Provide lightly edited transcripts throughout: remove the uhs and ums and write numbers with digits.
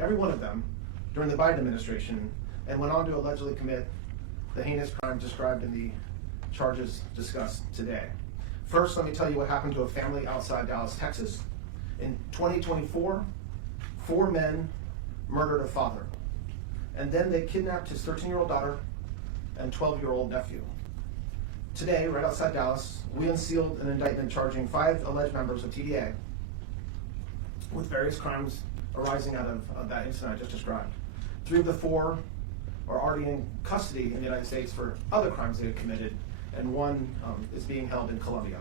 every one of them, during the Biden administration, and went on to allegedly commit the heinous crimes described in the charges discussed today. First, let me tell you what happened to a family outside Dallas, Texas. In 2024, 4 men murdered a father, and then they kidnapped his 13-year-old daughter and 12-year-old nephew. Today, right outside Dallas, we unsealed an indictment charging 5 alleged members of TDA with various crimes arising out of that incident I just described. 3 of the 4 are already in custody in the United States for other crimes they have committed, and 1 is being held in Colombia.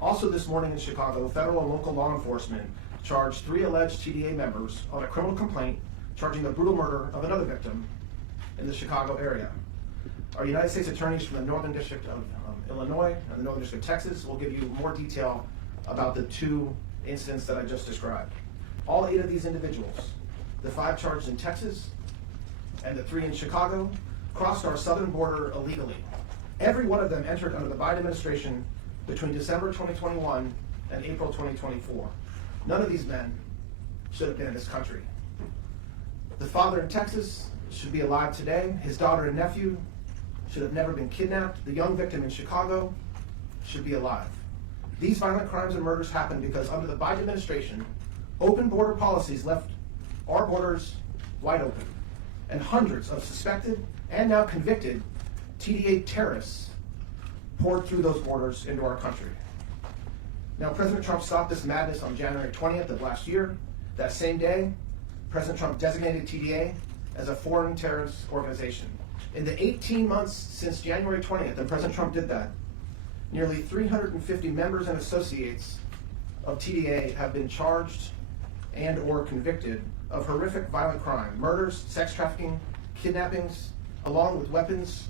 Also this morning in Chicago, federal and local law enforcement charged 3 alleged TDA members on a criminal complaint charging the brutal murder of another victim in the Chicago area. Our United States attorneys from the Northern District of Illinois and the Northern District of Texas will give you more detail about the 2 incidents that I just described. All 8 of these individuals, the 5 charged in Texas and the 3 in Chicago, crossed our southern border illegally. Every one of them entered under the Biden administration between December 2021 and April 2024. None of these men should have been in this country. The father in Texas should be alive today. His daughter and nephew should have never been kidnapped. The young victim in Chicago should be alive. These violent crimes and murders happened because under the Biden administration, open border policies left our borders wide open, and hundreds of suspected and now convicted TDA terrorists poured through those borders into our country. Now, President Trump stopped this madness on January 20th of last year. That same day, President Trump designated TDA as a foreign terrorist organization. In the 18 months since January 20th, and President Trump did that, nearly 350 members and associates of TDA have been charged and or convicted of horrific violent crime, murders, sex trafficking, kidnappings, along with weapons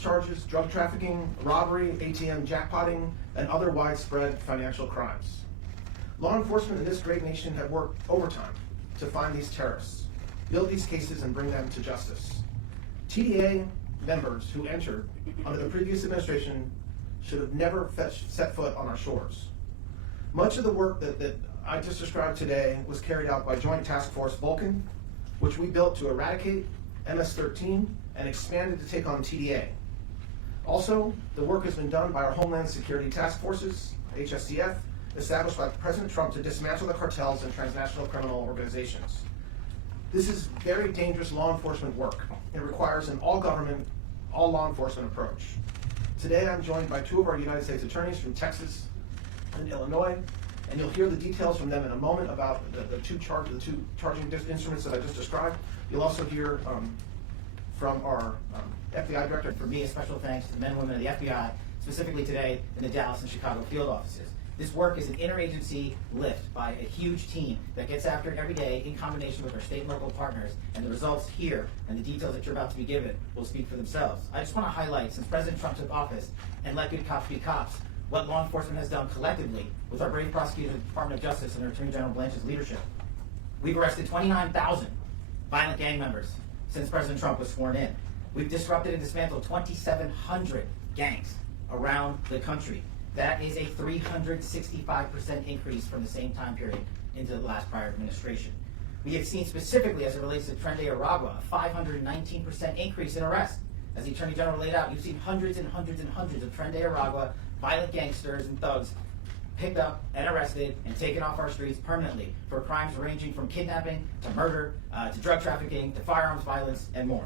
charges, drug trafficking, robbery, ATM jackpotting, and other widespread financial crimes. Law enforcement in this great nation have worked overtime to find these terrorists, build these cases, and bring them to justice. TDA members who entered under the previous administration should have never set foot on our shores. Much of the work that I just described today was carried out by Joint Task Force Vulcan, which we built to eradicate MS-13 and expanded to take on TDA. Also, the work has been done by our Homeland Security Task Forces, HSCF, established by President Trump to dismantle the cartels and transnational criminal organizations. This is very dangerous law enforcement work. It requires an all-government, all-law enforcement approach. Today, I'm joined by 2 of our United States attorneys from Texas and Illinois, and you'll hear the details from them in a moment about the two charging instruments that I just described. You'll also hear from our FBI director. For me, a special thanks to the men and women of the FBI, specifically today in the Dallas and Chicago field offices. This work is an interagency lift by a huge team that gets after it every day in combination with our state and local partners, and the results here and the details that you're about to be given will speak for themselves. I just want to highlight, since President Trump took office and let good cops be cops, what law enforcement has done collectively with our brave prosecutors at the Department of Justice and our Attorney General Blanche's leadership. We've arrested 29,000 violent gang members since President Trump was sworn in. We've disrupted and dismantled 2,700 gangs around the country. That is a 365% increase from the same time period into the last prior administration. We have seen specifically, as it relates to Tren de Aragua, a 519% increase in arrests. As the Attorney General laid out, you've seen hundreds and hundreds and hundreds of Tren de Aragua violent gangsters and thugs picked up and arrested and taken off our streets permanently for crimes ranging from kidnapping to murder to drug trafficking to firearms violence and more.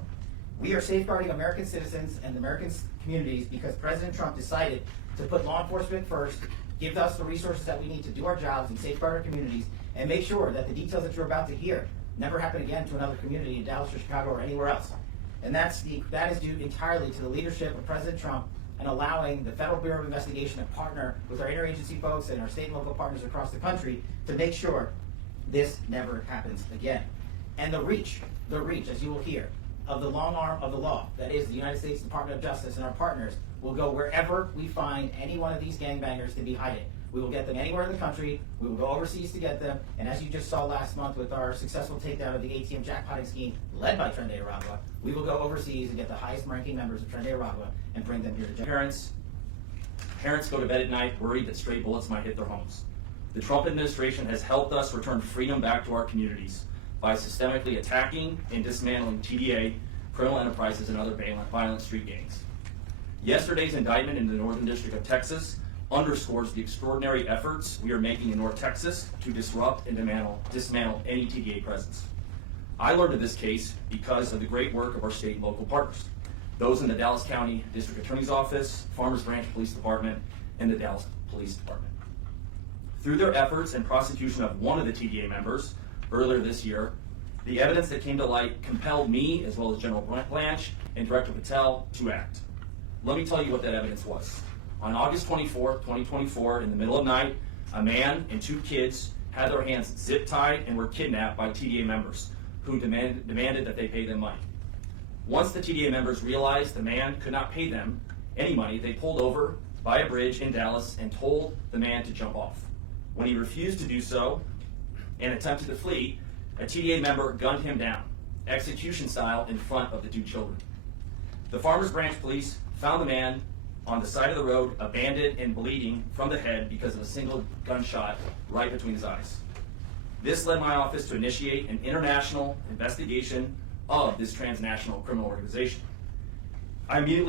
We are safeguarding American citizens and American communities because President Trump decided to put law enforcement first, give us the resources that we need to do our jobs and safeguard our communities, and make sure that the details that you're about to hear never happen again to another community in Dallas or Chicago or anywhere else. And that is due entirely to the leadership of President Trump and allowing the Federal Bureau of Investigation to partner with our interagency folks and our state and local partners across the country to make sure this never happens again. And the reach, as you will hear, of the long arm of the law, that is the United States Department of Justice and our partners, will go wherever we find any one of these gangbangers to be hiding. We will get them anywhere in the country, we will go overseas to get them, and as you just saw last month with our successful takedown of the ATM jackpotting scheme led by Tren de Aragua, we will go overseas and get the highest ranking members of Tren de Aragua and bring them here to jail. Parents go to bed at night worried that stray bullets might hit their homes. The Trump administration has helped us return freedom back to our communities by systemically attacking and dismantling TDA, criminal enterprises, and other violent street gangs. Yesterday's indictment in the Northern District of Texas underscores the extraordinary efforts we are making in North Texas to disrupt and dismantle any TDA presence. I learned of this case because of the great work of our state and local partners, those in the Dallas County District Attorney's Office, Farmers Branch Police Department, and the Dallas Police Department. Through their efforts and prosecution of one of the TDA members earlier this year, the evidence that came to light compelled me, as well as General Blanche and Director Patel, to act. Let me tell you what that evidence was. On August 24, 2024, in the middle of the night, a man and two kids had their hands zip-tied and were kidnapped by TDA members who demanded that they pay them money. Once the TDA members realized the man could not pay them any money, they pulled over by a bridge in Dallas and told the man to jump off. When he refused to do so and attempted to flee, a TDA member gunned him down, execution style, in front of the two children. The Farmers Branch Police found the man on the side of the road, abandoned and bleeding from the head because of a single gunshot right between his eyes. This led my office to initiate an international investigation of this transnational criminal organization. I immediately